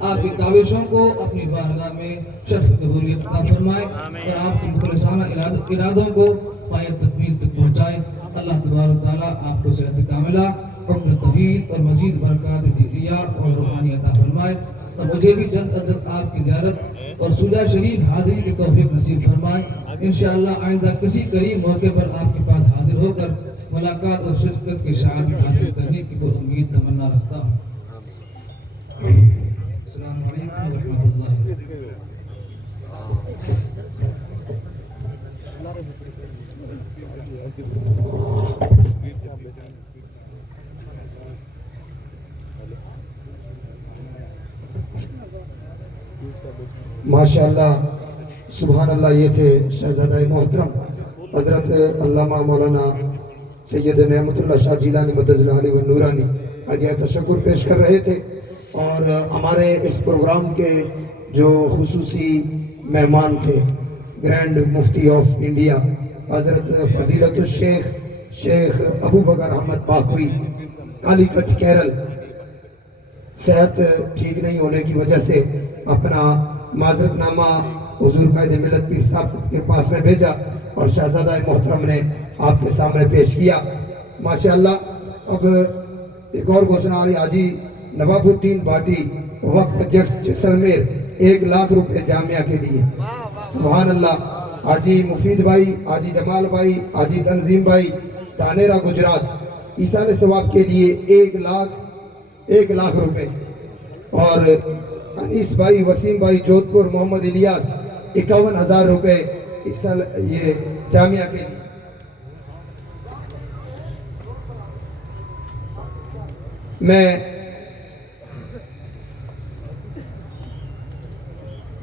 آپ کی کاوشوں کو اپنی بارگاہ میں شرف قبولیت عطا فرمائے، اور آپ کی مخلصانہ ارادوں کو پایہ تکمیل تک پہنچائے۔ اللہ تبارک تعالیٰ آپ کو صحت کاملہ، عمر طویل اور مزید برکات دینیہ اور روحانی عطا فرمائے، اور مجھے بھی جلد از جلد آپ کی زیارت اور سوجا شریف حاضری کی توفیق نصیب فرمائے۔ انشاءاللہ آئندہ کسی قریب موقع پر آپ کے پاس حاضر ہو کر ملاقات اور شرکت کی سعادت حاصل کرنے کی پر امید تمنا رکھتا ہوں۔ السلام علیکم۔ علیکم ورحمۃ اللہ۔ ماشاءاللہ سبحان اللہ، یہ تھے شہزادہ محترم حضرت علامہ مولانا سید نعمت اللہ شاہ جیلانی مدظ العالی و نورانی ہدیہ تشکر پیش کر رہے تھے۔ اور ہمارے اس پروگرام کے جو خصوصی مہمان تھے گرینڈ مفتی آف انڈیا حضرت فضیلت الشیخ شیخ ابو بکر احمد باقوی کالی کٹ کیرل، صحت ٹھیک نہیں ہونے کی وجہ سے اپنا معذرت نامہ حضور قائد ملت پیر صاحب کے پاس میں بھیجا اور شہزادہ محترم نے آپ کے سامنے پیش کیا۔ ماشاءاللہ اب ایک اور گھوشنا حاجی نواب الدین بھاٹی وقف جیسلمیر 1 لاکھ روپے جامعہ کے لیے، سبحان اللہ۔ حاجی مفید بھائی، حاجی جمال بھائی، حاجی تنظیم بھائی تانیرا گجرات ایسان ثواب کے لیے 1 لاکھ روپے، اور انیس بھائی، وسیم بھائی جودھ پور، محمد الیاس 51,000 روپے یہ جامعہ کے لیے۔ میں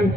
MP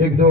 1-2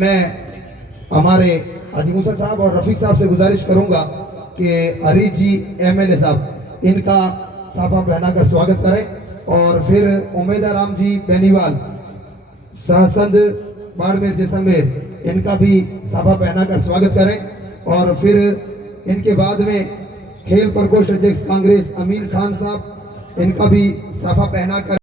میں ہمارے حاجی موسیٰ صاحب اور رفیق صاحب سے گزارش کروں گا کہ عریض جی MLA صاحب ان کا صافہ پہنا کر سواگت کریں، اور پھر امیدہ رام جی بینیوال سہسند باڑمیر جیسلمیر ان کا بھی صافہ پہنا کر سواگت کریں، اور پھر ان کے بعد میں کھیل پرکوشٹ ادھیکش کانگریس امین خان صاحب ان کا بھی صافہ پہنا کر